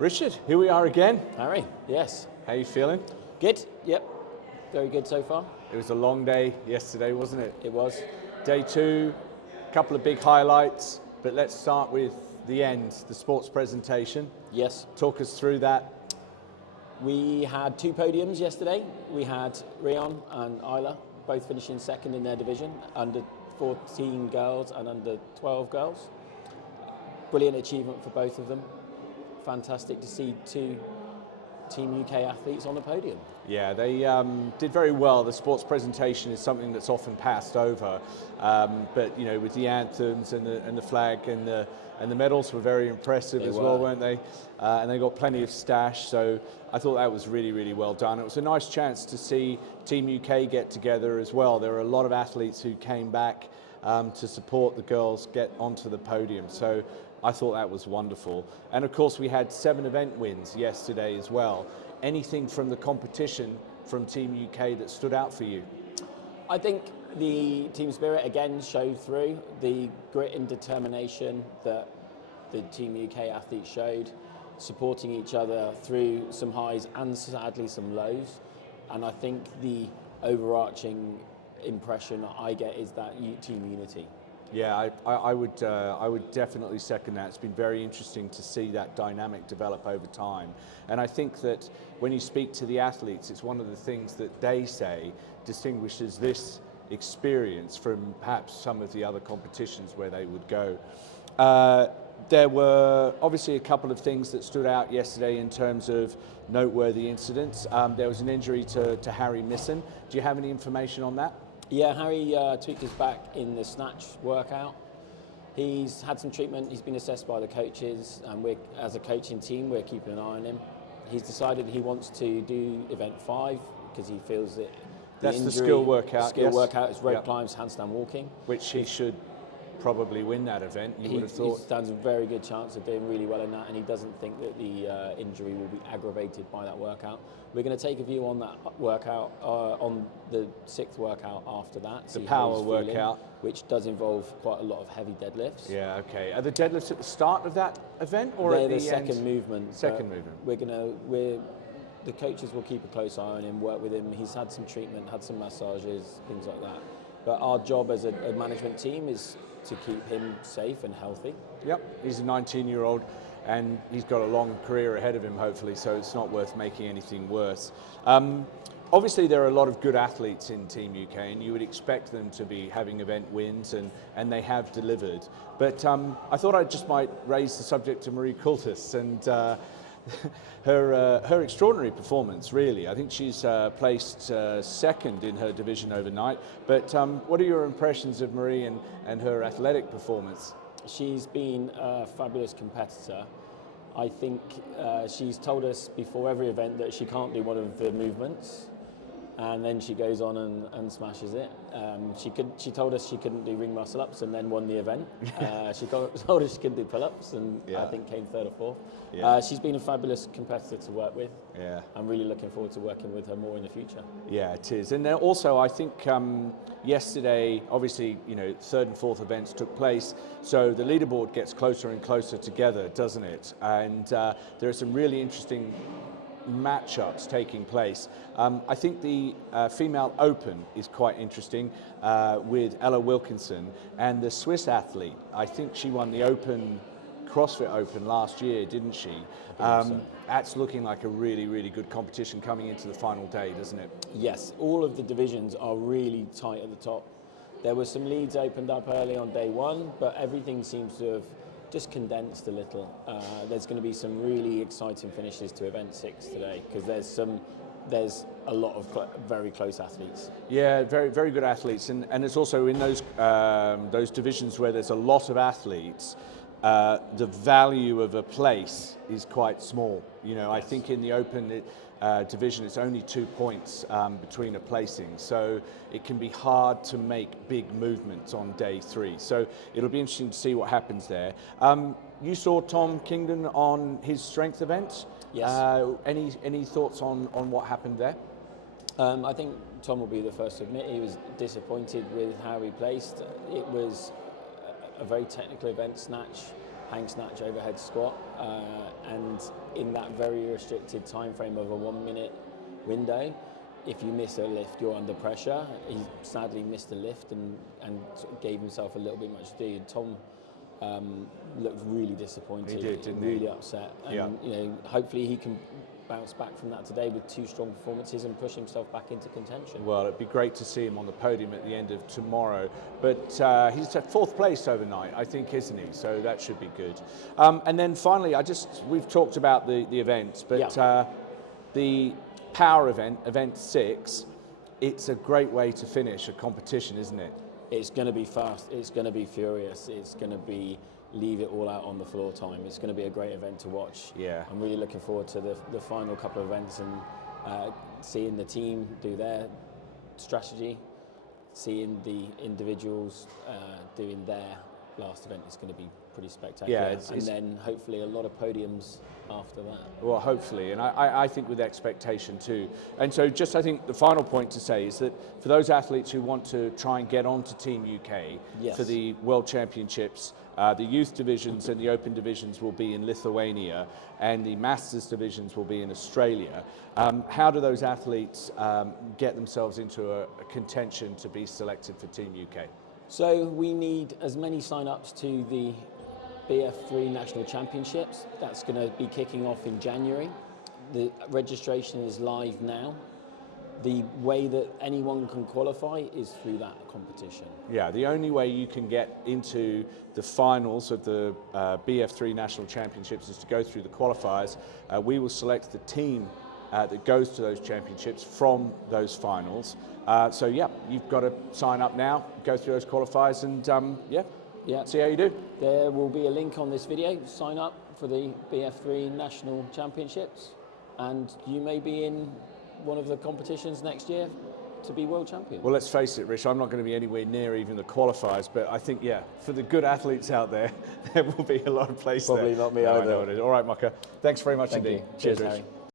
Richard, here we are again. Harry, yes. How you feeling? Good, yep. Very good so far. It was a long day yesterday, wasn't it? It was. Day two, a couple of big highlights, but let's start with the end, the sports presentation. Yes. Talk us through that. We had two podiums yesterday. We had Rion and Isla, both finishing second in their division, under 14 girls and under 12 girls. Brilliant achievement for both of them. Fantastic to see two Team UK athletes on the podium. Yeah, they did very well. The sports presentation is something that's often passed over, but you know, with the anthems and the flag and the medals were very impressive as well, weren't they? And they got plenty of stash. So I thought that was really, really well done. It was a nice chance to see Team UK get together as well. There were a lot of athletes who came back to support the girls get onto the podium. So I thought that was wonderful. And of course we had 7 event wins yesterday as well. Anything from the competition from Team UK that stood out for you? I think the team spirit again showed through, the grit and determination that the Team UK athletes showed, supporting each other through some highs and sadly some lows. And I think the overarching impression that I get is that team unity. Yeah, I would definitely second that. It's been very interesting to see that dynamic develop over time. And I think that when you speak to the athletes, it's one of the things that they say distinguishes this experience from perhaps some of the other competitions where they would go. There were obviously a couple of things that stood out yesterday in terms of noteworthy incidents. There was an injury to Harry Misson. Do you have any information on that? Yeah, Harry tweaked his back in the snatch workout. He's had some treatment, he's been assessed by the coaches, and we're, as a coaching team, we're keeping an eye on him. He's decided he wants to do event 5 because he feels that that's the skill workout. Skill workout is rope climbs, handstand walking. Which he should probably win that event, you would have thought. He stands a very good chance of doing really well in that, and he doesn't think that the injury will be aggravated by that workout. We're going to take a view on that workout on the 6th workout after that. The power workout. Which does involve quite a lot of heavy deadlifts. Yeah, okay. Are the deadlifts at the start of that event or They're at the second end? movement. Second movement. The coaches will keep a close eye on him, work with him. He's had some treatment, had some massages, things like that. But our job as a management team is to keep him safe and healthy. Yep, he's a 19-year-old and he's got a long career ahead of him, hopefully, so it's not worth making anything worse. Obviously, there are a lot of good athletes in Team UK, and you would expect them to be having event wins, and they have delivered. But I thought I just might raise the subject of Marie Coulthus and her extraordinary performance, really. I think she's placed second in her division overnight. But what are your impressions of Marie and her athletic performance? She's been a fabulous competitor. I think she's told us before every event that she can't do one of the movements, and then she goes on and smashes it. She told us she couldn't do ring muscle ups and then won the event. She told us she couldn't do pull ups and I think came 3rd or 4th. Yeah. She's been a fabulous competitor to work with. Yeah. I'm really looking forward to working with her more in the future. Yeah, it is. And then also, I think yesterday, obviously, you know, 3rd and 4th events took place, so the leaderboard gets closer and closer together, doesn't it? And there are some really interesting matchups taking place. I think the female open is quite interesting with Ella Wilkinson, and the Swiss athlete. I think she won the Open, CrossFit Open last year, didn't she? That's looking like a really, really good competition coming into the final day, doesn't it? Yes, all of the divisions are really tight at the top. There were some leads opened up early on day 1, but everything seems to have just condensed a little. There's going to be some really exciting finishes to event 6 today because there's a lot of very close athletes. Yeah, very, very good athletes, and it's also in those divisions where there's a lot of athletes. The value of a place is quite small. You know, yes. I think in the open division, it's only 2 points between a placing, so it can be hard to make big movements on day 3. So it'll be interesting to see what happens there. You saw Tom Kingdon on his strength event. Yes. Any thoughts on what happened there? I think Tom will be the first to admit he was disappointed with how he placed. It was a very technical event, snatch, hang snatch, overhead squat, and in that very restricted time frame of a 1 minute window, if you miss a lift, you're under pressure. He sadly missed a lift and sort of gave himself a little bit much to do. Tom looked really disappointed. He did, didn't really he? upset. And you know, hopefully he can bounce back from that today with 2 strong performances and push himself back into contention. Well, it'd be great to see him on the podium at the end of tomorrow. But he's at 4th place overnight, I think, isn't he? So that should be good. And then finally, we've talked about the events, but the power event, event 6, it's a great way to finish a competition, isn't it? It's going to be fast, it's going to be furious, it's going to be leave it all out on the floor time. It's going to be a great event to watch. Yeah. I'm really looking forward to the final couple of events and seeing the team do their strategy, seeing the individuals doing their last event. Is going to be pretty spectacular. Yeah, and then hopefully a lot of podiums after that. Well, hopefully, and I think with expectation too. And so just I think the final point to say is that for those athletes who want to try and get onto Team UK for the World Championships, the youth divisions and the open divisions will be in Lithuania and the masters divisions will be in Australia. How do those athletes get themselves into a contention to be selected for Team UK? So we need as many sign-ups to the IF3 National Championships. That's going to be kicking off in January. The registration is live now. The way that anyone can qualify is through that competition. Yeah, the only way you can get into the finals of the BF3 National Championships is to go through the qualifiers. We will select the team that goes to those championships from those finals. So yeah, you've got to sign up now, go through those qualifiers and see how you do. There will be a link on this video. Sign up for the BF3 National Championships and you may be in one of the competitions next year to be world champion. Well, let's face it, Rich, I'm not going to be anywhere near even the qualifiers, but I think, for the good athletes out there, there will be a lot of place Probably there. not me either. I know it is. All right, Mucker. Thanks very much indeed. Cheers, Rich. Harry.